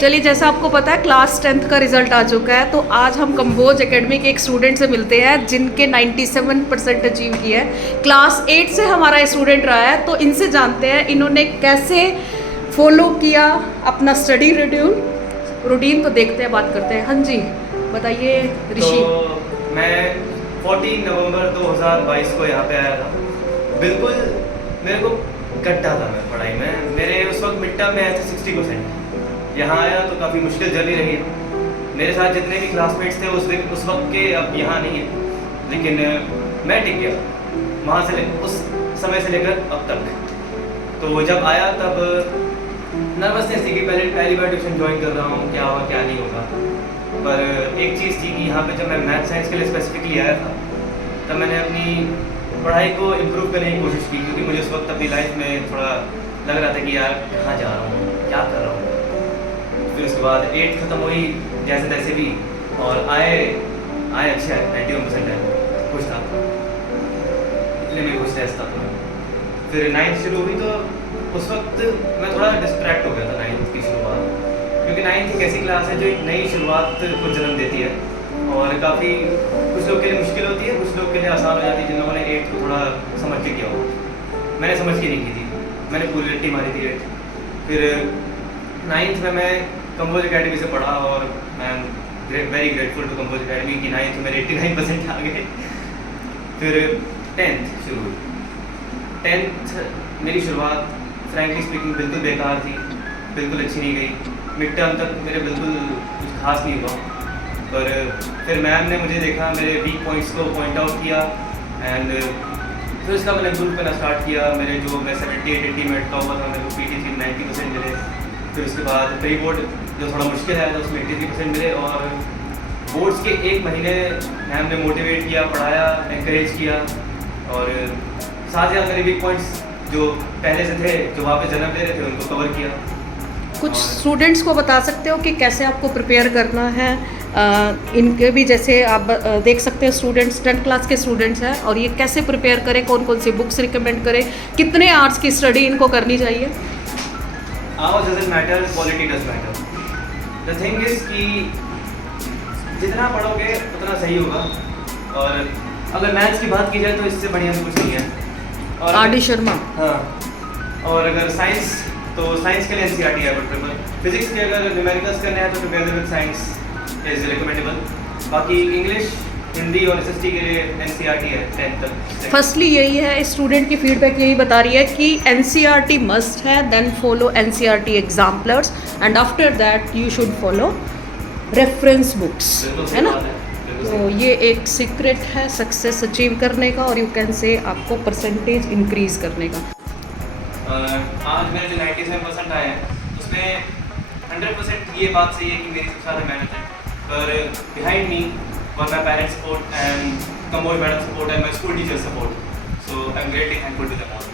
चलिए, जैसा आपको पता है क्लास 10th का रिजल्ट आ चुका है, तो आज हम कंबोज एकेडमी के एक स्टूडेंट से मिलते हैं जिनके 97% अचीव किया है। क्लास 8 से हमारा स्टूडेंट रहा है, तो इनसे जानते हैं इन्होंने कैसे फॉलो किया अपना स्टडी रूटीन। तो देखते हैं, बात करते हैं। हाँ जी, बताइए ऋषि। तो मैं 14 नवंबर 2022 को यहाँ पे आया था। बिल्कुल मेरे को गड्ढा था मैं पढ़ाई में। मेरे उस वक्त मिड टर्म में आए थे 60%। यहाँ आया तो काफ़ी मुश्किल जर्नी रही। मेरे साथ जितने भी क्लासमेट्स थे उस वक्त के अब यहाँ नहीं है, लेकिन मैं टिक गया वहाँ से उस समय से लेकर अब तक। तो जब आया तब नर्वसनेस थी कि पहली बार ट्यूशन ज्वाइन कर रहा हूँ, क्या होगा क्या नहीं होगा। पर एक चीज़ थी कि यहाँ पे जब मैं मैथ साइंस के लिए स्पेसिफिकली आया था, तब मैंने अपनी पढ़ाई को इम्प्रूव करने की कोशिश की, क्योंकि मुझे उस वक्त अपनी लाइफ में थोड़ा लग रहा था कि यार कहाँ जा रहा हूँ, क्या कर रहा हूँ। फिर उसके बाद 8 ख़त्म हुई जैसे तैसे भी, और आए अच्छे 91% है, खुश था। इतने में खुश रहता था। फिर 9th शुरू हुई तो उस वक्त मैं थोड़ा डिस्ट्रैक्ट हो गया था 9th की शुरुआत, क्योंकि 9th एक ऐसी क्लास है जो एक नई शुरुआत को जन्म देती है, और काफ़ी कुछ लोग के लिए मुश्किल होती है, कुछ लोग के लिए आसान हो जाती है जिन लोगों ने 8 को थोड़ा समझ के किया हो। मैंने समझ के नहीं की थी, मैंने पूरी रट्टी मारी थी 8। फिर 9th में मैं कंबोज एकेडमी से पढ़ा, और मैं very grateful to Kamboj academy की 9th में मेरे 89% आ गए। फिर 10th शुरू हुई। 10th मेरी शुरुआत फ्रैंकली स्पीकिंग बिल्कुल बेकार थी, बिल्कुल अच्छी नहीं गई। मिड टर्म तक मेरे बिल्कुल कुछ खास नहीं हुआ, पर फिर मैम ने मुझे देखा, मेरे वीक पॉइंट्स को पॉइंट आउट किया, एंड फिर उसका मैंने इम्प्रूव करना स्टार्ट किया। मेरे जो मैं 78-80 मिनट का हुआ था, मेरे को PT थी 90% मिले। फिर उसके बाद प्री बोर्ड जो थोड़ा मुश्किल है तो उसमें 83% मिले, और बोर्ड्स के 1 महीने मैम ने मोटिवेट किया, पढ़ाया, एनकरेज किया, और साथ ही साथ मेरे वीक पॉइंट्स जो पहले से थे, जो वहाँ पे जन्म ले रहे थे, उनको कवर किया। कुछ स्टूडेंट्स को बता सकते हो कि कैसे आपको प्रिपेयर करना है? इनके भी जैसे आप देख सकते हैं स्टूडेंट्स 10th क्लास के स्टूडेंट्स हैं, और ये कैसे प्रिपेयर करें, कौन कौन सी बुक्स रिकमेंड करें, कितने आवर्स की स्टडी इनको करनी चाहिए? Hours doesn't matter, quality does matter. The thing is कि जितना पढ़ोगे उतना सही होगा, और अगर मैथ्स की बात की जाए तो इससे बढ़िया कुछ नहीं है। और RD शर्मा। हाँ, और अगर साइंस तो साइंस के लिए NCERT है प्रेफरेबल। फिजिक्स के अगर न्यूमेरिकल्स करने हैं तो together with science is recommendable. बाकी इंग्लिश, हिंदी और SST के लिए NCERT है 10th तक। फर्स्टली यही है, स्टूडेंट की फीडबैक यही बता रही है कि NCERT मस्ट है, then follow NCERT exemplars, and after that you should follow reference books, है ना? तो ये एक सीक्रेट है सक्सेस अचीव करने का, और यू कैन से आपको परसेंटेज इंक्रीज करने का। आज मेरे जो 97% आए हैं उसमें 100% ये बात सही है कि मेरी सबसे ज़्यादा मेहनत है, पर behind me were my parents support and Kamboj madam support and my school teacher support. So I am greatly thankful to them all.